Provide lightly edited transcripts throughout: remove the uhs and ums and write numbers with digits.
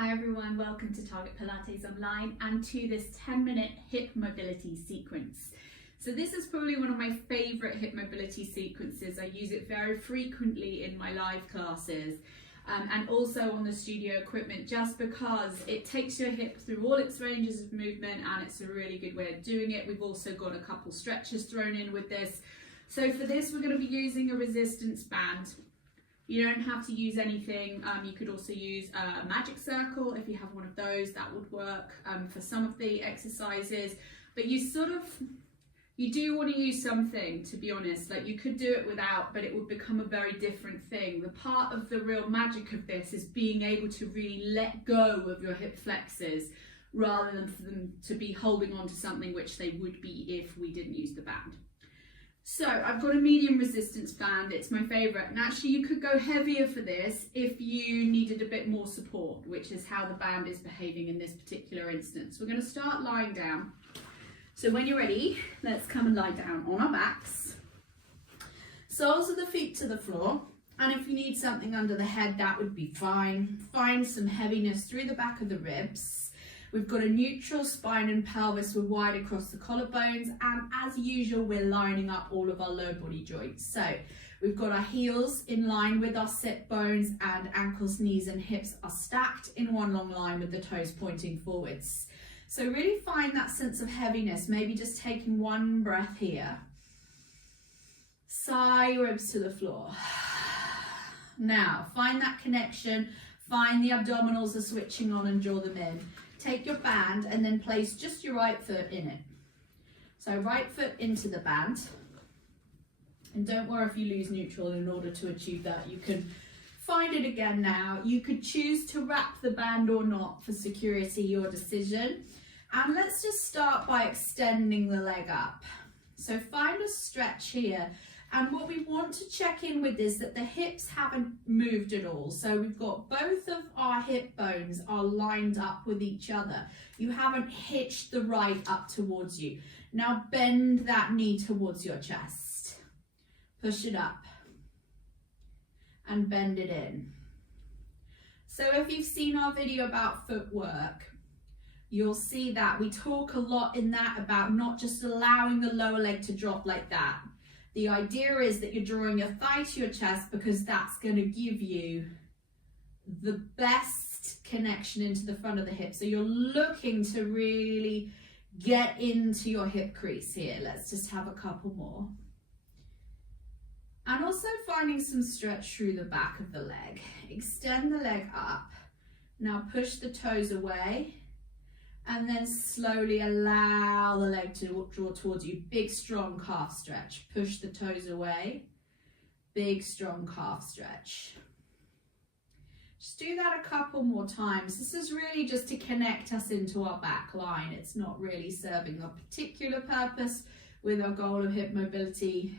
Hi everyone, welcome to Target Pilates Online and to this 10-minute hip mobility sequence. So this is probably one of my favourite hip mobility sequences. I use it very frequently in my live classes and also on the studio equipment, just because it takes your hip through all its ranges of movement and it's a really good way of doing it. We've also got a couple stretches thrown in with this. So for this we're going to be using a resistance band. You don't have to use anything. You could also use a magic circle if you have one of those. That would work for some of the exercises. But you do want to use something, to be honest. Like, you could do it without, but it would become a very different thing. The part of the real magic of this is being able to really let go of your hip flexors rather than for them to be holding on to something, which they would be if we didn't use the band. So I've got a medium resistance band, it's my favourite, and actually you could go heavier for this if you needed a bit more support, which is how the band is behaving in this particular instance. We're going to start lying down. So when you're ready, let's come and lie down on our backs. Soles of the feet to the floor, and if you need something under the head, that would be fine. Find some heaviness through the back of the ribs. We've got a neutral spine and pelvis. We're wide across the collarbones, and as usual we're lining up all of our low body joints. So we've got our heels in line with our sit bones, and ankles, knees and hips are stacked in one long line with the toes pointing forwards. So really find that sense of heaviness, maybe just taking one breath here. Sigh your ribs to the floor. Now find that connection, find the abdominals are switching on and draw them in. Take your band and then place just your right foot in it. So right foot into the band. And don't worry if you lose neutral in order to achieve that. You can find it again now. You could choose to wrap the band or not for security, your decision. And let's just start by extending the leg up. So find a stretch here. And what we want to check in with is that the hips haven't moved at all. So we've got both of our hip bones are lined up with each other. You haven't hitched the right up towards you. Now bend that knee towards your chest. Push it up and bend it in. So if you've seen our video about footwork, you'll see that we talk a lot in that about not just allowing the lower leg to drop like that. The idea is that you're drawing your thigh to your chest because that's going to give you the best connection into the front of the hip. So you're looking to really get into your hip crease here. Let's just have a couple more. And also finding some stretch through the back of the leg. Extend the leg up. Now push the toes away. And then slowly allow the leg to draw towards you. Big, strong calf stretch. Push the toes away. Big, strong calf stretch. Just do that a couple more times. This is really just to connect us into our back line. It's not really serving a particular purpose with our goal of hip mobility.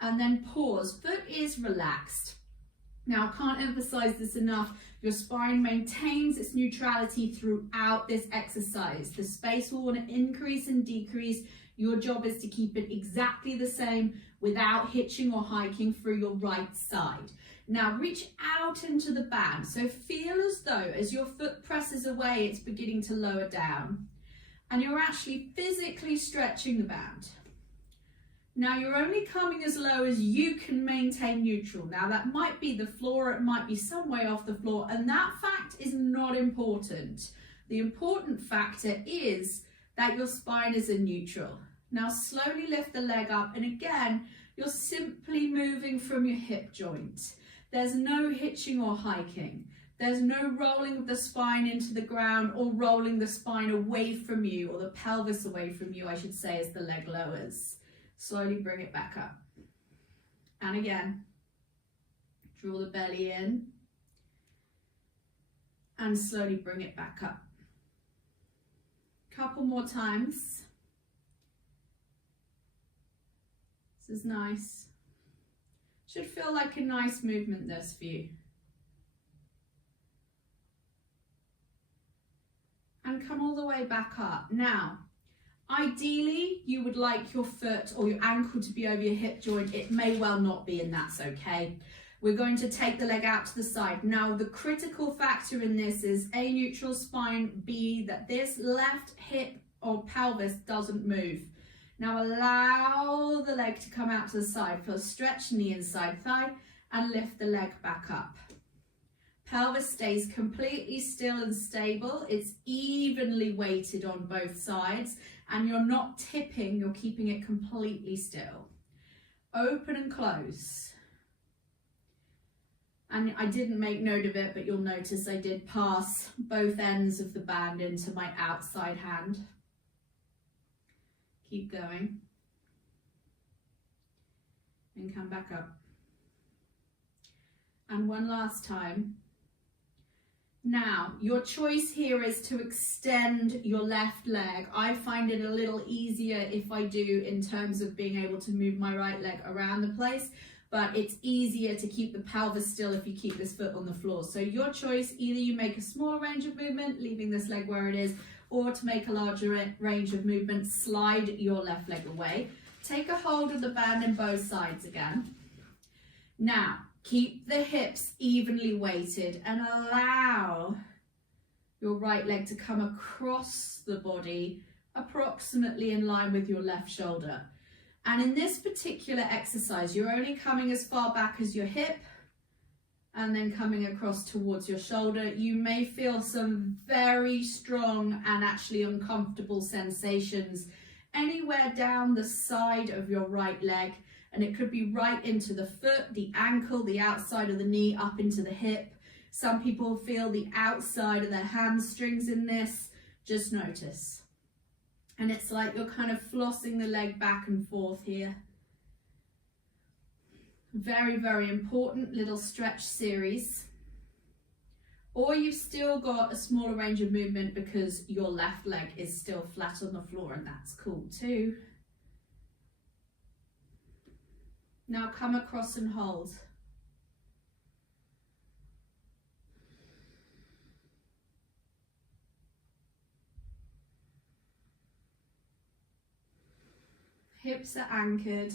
And then pause. Foot is relaxed. Now, I can't emphasize this enough. Your spine maintains its neutrality throughout this exercise. The space will want to increase and decrease. Your job is to keep it exactly the same without hitching or hiking through your right side. Now, reach out into the band. So feel as though as your foot presses away, it's beginning to lower down. And you're actually physically stretching the band. Now you're only coming as low as you can maintain neutral. Now that might be the floor, it might be some way off the floor, and that fact is not important. The important factor is that your spine is in neutral. Now slowly lift the leg up, and again, you're simply moving from your hip joint. There's no hitching or hiking. There's no rolling of the spine into the ground or rolling the spine away from you, or the pelvis away from you, I should say, as the leg lowers. Slowly bring it back up. And again, draw the belly in and slowly bring it back up. Couple more times. This is nice. Should feel like a nice movement this for you. And come all the way back up. Now, ideally, you would like your foot or your ankle to be over your hip joint. It may well not be, and that's okay. we're going to take the leg out to the side. Now, the critical factor in this is A, neutral spine, B, that this left hip or pelvis doesn't move. Now allow the leg to come out to the side. Feel stretch in the inside thigh and lift the leg back up. Pelvis stays completely still and stable. It's evenly weighted on both sides and you're not tipping, you're keeping it completely still. Open and close. And I didn't make note of it, but you'll notice I did pass both ends of the band into my outside hand. Keep going. And come back up. And one last time. Now, your choice here is to extend your left leg. I find it a little easier if I do in terms of being able to move my right leg around the place, but it's easier to keep the pelvis still if you keep this foot on the floor. So your choice, either you make a smaller range of movement, leaving this leg where it is, or to make a larger range of movement, slide your left leg away. Take a hold of the band in both sides again. Now, keep the hips evenly weighted and allow your right leg to come across the body, approximately in line with your left shoulder. And in this particular exercise, you're only coming as far back as your hip and then coming across towards your shoulder. You may feel some very strong and actually uncomfortable sensations anywhere down the side of your right leg. And it could be right into the foot, the ankle, the outside of the knee, up into the hip. Some people feel the outside of their hamstrings in this. Just notice. And it's like you're kind of flossing the leg back and forth here. Very, very important little stretch series. Or you've still got a smaller range of movement because your left leg is still flat on the floor, and that's cool too. Now come across and hold. Hips are anchored.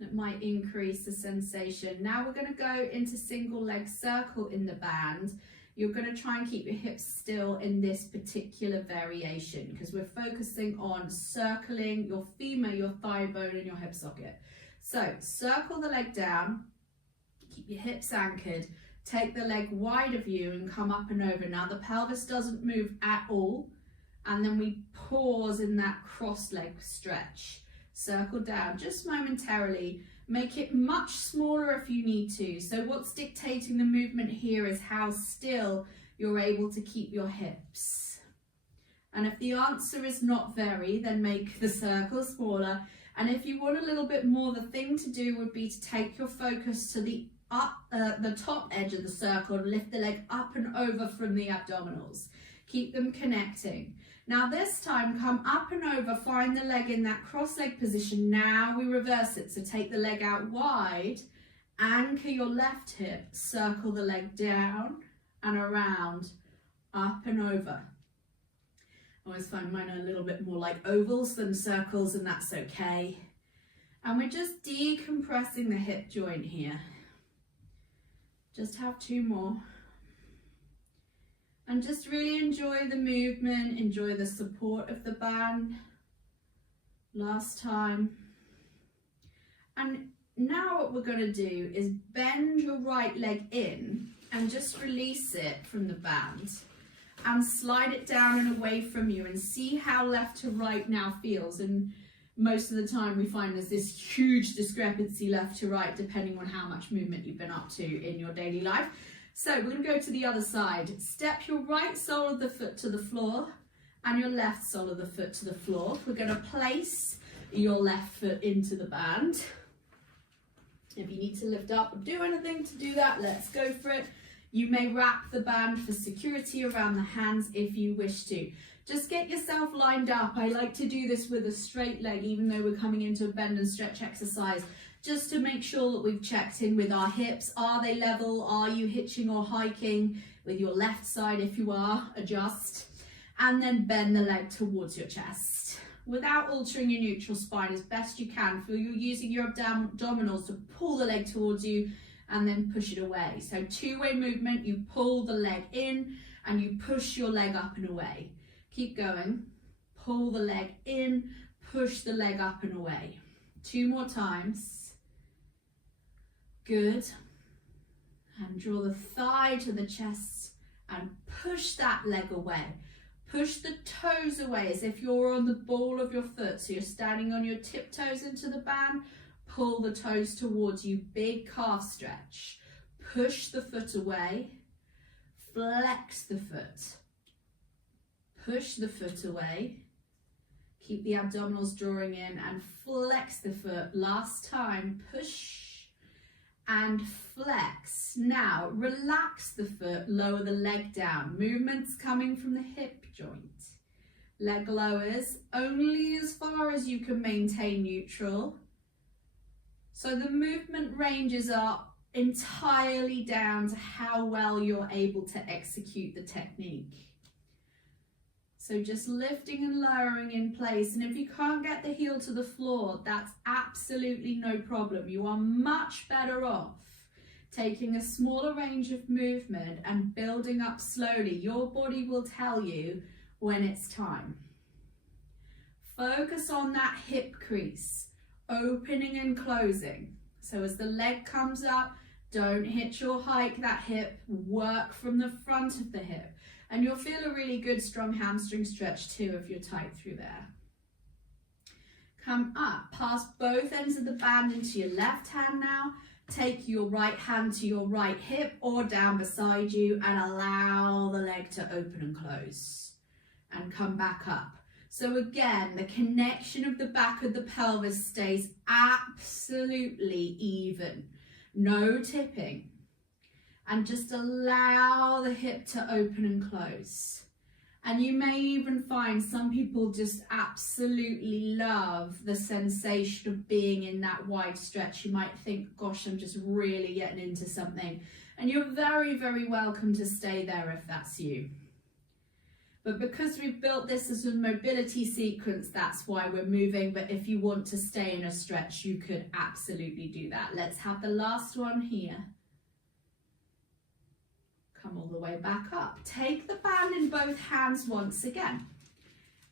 It might increase the sensation. Now we're going to go into single leg circle in the band. You're going to try and keep your hips still in this particular variation because we're focusing on circling your femur, your thigh bone and your hip socket. So circle the leg down, keep your hips anchored, take the leg wide of you and come up and over. Now the pelvis doesn't move at all, and then we pause in that cross leg stretch. Circle down just momentarily, make it much smaller if you need to. So what's dictating the movement here is how still you're able to keep your hips. And if the answer is not very, then make the circle smaller. And if you want a little bit more, the thing to do would be to take your focus to the top edge of the circle and lift the leg up and over from the abdominals. Keep them connecting. Now this time, come up and over, find the leg in that cross leg position. Now we reverse it. So take the leg out wide, anchor your left hip, circle the leg down and around, up and over. I always find mine are a little bit more like ovals than circles, and that's okay. And we're just decompressing the hip joint here. Just have two more. And just really enjoy the movement, enjoy the support of the band. Last time. And now what we're going to do is bend your right leg in and just release it from the band and slide it down and away from you and see how left to right now feels. And most of the time we find there's this huge discrepancy left to right depending on how much movement you've been up to in your daily life. So we're going to go to the other side. Step your right sole of the foot to the floor and your left sole of the foot to the floor. We're going to place your left foot into the band. If you need to lift up or do anything to do that, let's go for it. You may wrap the band for security around the hands if you wish to. Just get yourself lined up. I like to do this with a straight leg, even though we're coming into a bend and stretch exercise, just to make sure that we've checked in with our hips. Are they level? Are you hitching or hiking with your left side? If you are, adjust. And then bend the leg towards your chest. without altering your neutral spine as best you can. Feel you're using your abdominals to pull the leg towards you and then push it away. So two-way movement, you pull the leg in and you push your leg up and away. Keep going. Pull the leg in, push the leg up and away. 2 more times. Good. And draw the thigh to the chest and push that leg away. Push the toes away as if you're on the ball of your foot. So you're standing on your tiptoes into the band. Pull the toes towards you. Big calf stretch. Push the foot away. Flex the foot. Push the foot away. Keep the abdominals drawing in and flex the foot. Last time, push and flex. Now, relax the foot, lower the leg down. Movements coming from the hip joint. Leg lowers only as far as you can maintain neutral. So the movement ranges are entirely down to how well you're able to execute the technique. So just lifting and lowering in place. And if you can't get the heel to the floor, that's absolutely no problem. You are much better off taking a smaller range of movement and building up slowly. Your body will tell you when it's time. Focus on that hip crease, opening and closing. So as the leg comes up, don't hitch or hike that hip, work from the front of the hip. And you'll feel a really good strong hamstring stretch too if you're tight through there. Come up, pass both ends of the band into your left hand now. Take your right hand to your right hip or down beside you and allow the leg to open and close. And come back up. So again, the connection of the back of the pelvis stays absolutely even. No tipping. And just allow the hip to open and close. And you may even find some people just absolutely love the sensation of being in that wide stretch. You might think, gosh, I'm just really getting into something. And you're very, very welcome to stay there if that's you. But because we've built this as a mobility sequence, that's why we're moving. But if you want to stay in a stretch, you could absolutely do that. Let's have the last one here. Come all the way back up. Take the band in both hands once again.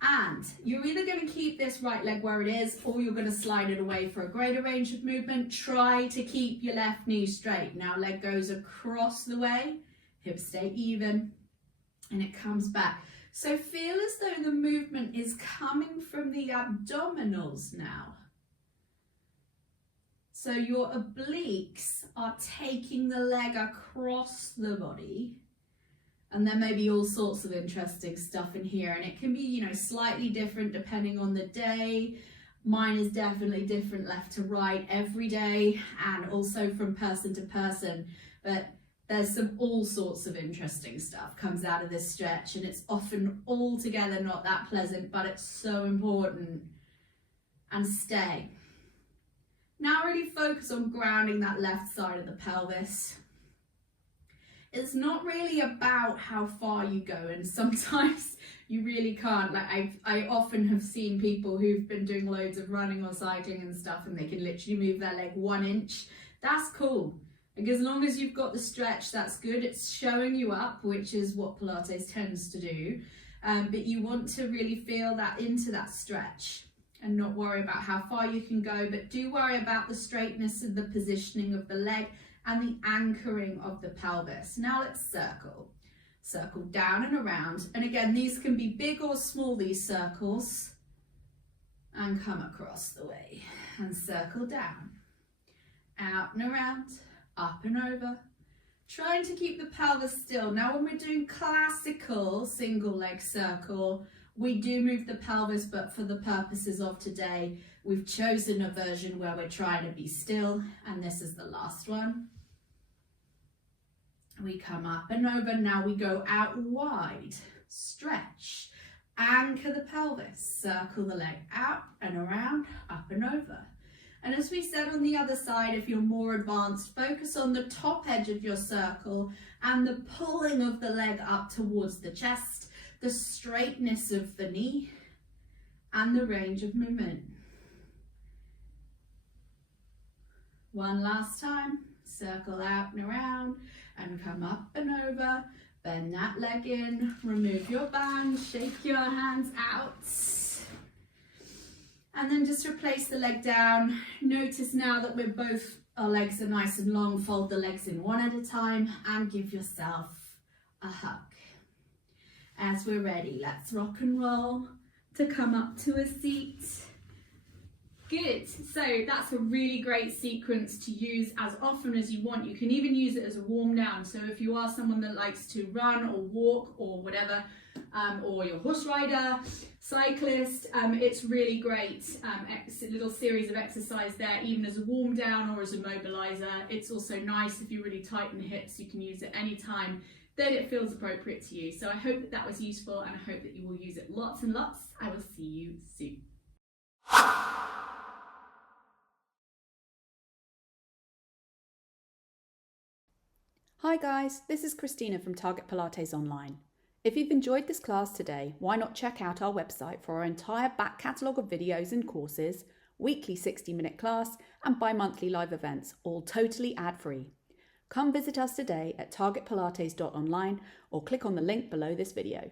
And you're either going to keep this right leg where it is or you're going to slide it away for a greater range of movement. Try to keep your left knee straight. Now leg goes across the way, hips stay even, and it comes back. So feel as though the movement is coming from the abdominals now. So your obliques are taking the leg across the body, and there may be all sorts of interesting stuff in here, and it can be, you know, slightly different depending on the day. Mine is definitely different left to right every day and also from person to person, but there's all sorts of interesting stuff comes out of this stretch, and it's often altogether not that pleasant, but it's so important. And stay. Now really focus on grounding that left side of the pelvis. It's not really about how far you go, and sometimes you really can't. Like I often have seen people who've been doing loads of running or cycling and stuff, and they can literally move their leg 1 inch. That's cool. Like as long as you've got the stretch, that's good. It's showing you up, which is what Pilates tends to do. But you want to really feel that into that stretch. And not worry about how far you can go, but do worry about the straightness of the positioning of the leg and the anchoring of the pelvis. Now let's circle. Circle down and around. And again, these can be big or small, these circles. And come across the way. And circle down. Out and around. Up and over. Trying to keep the pelvis still. Now when we're doing classical single leg circle, we do move the pelvis, but for the purposes of today, we've chosen a version where we're trying to be still, and this is the last one. We come up and over, now we go out wide, stretch, anchor the pelvis, circle the leg out and around, up and over. And as we said on the other side, if you're more advanced, focus on the top edge of your circle and the pulling of the leg up towards the chest, the straightness of the knee, and the range of movement. One last time, circle out and around and come up and over. Bend that leg in, remove your band, shake your hands out. And then just replace the leg down. Notice now that our legs are nice and long, fold the legs in one at a time and give yourself a hug. As we're ready, let's rock and roll to come up to a seat. Good, so that's a really great sequence to use as often as you want. You can even use it as a warm down. So if you are someone that likes to run or walk or whatever, or your horse rider, cyclist, it's really great. A little series of exercise there, even as a warm down or as a mobilizer. It's also nice if you really tighten the hips, you can use it anytime that it feels appropriate to you. So I hope that that was useful, and I hope that you will use it lots and lots. I will see you soon. Hi guys, this is Christina from Target Pilates Online. If you've enjoyed this class today, why not check out our website for our entire back catalogue of videos and courses, weekly 60-minute class and bi-monthly live events, all totally ad-free. Come visit us today at targetpilates.online or click on the link below this video.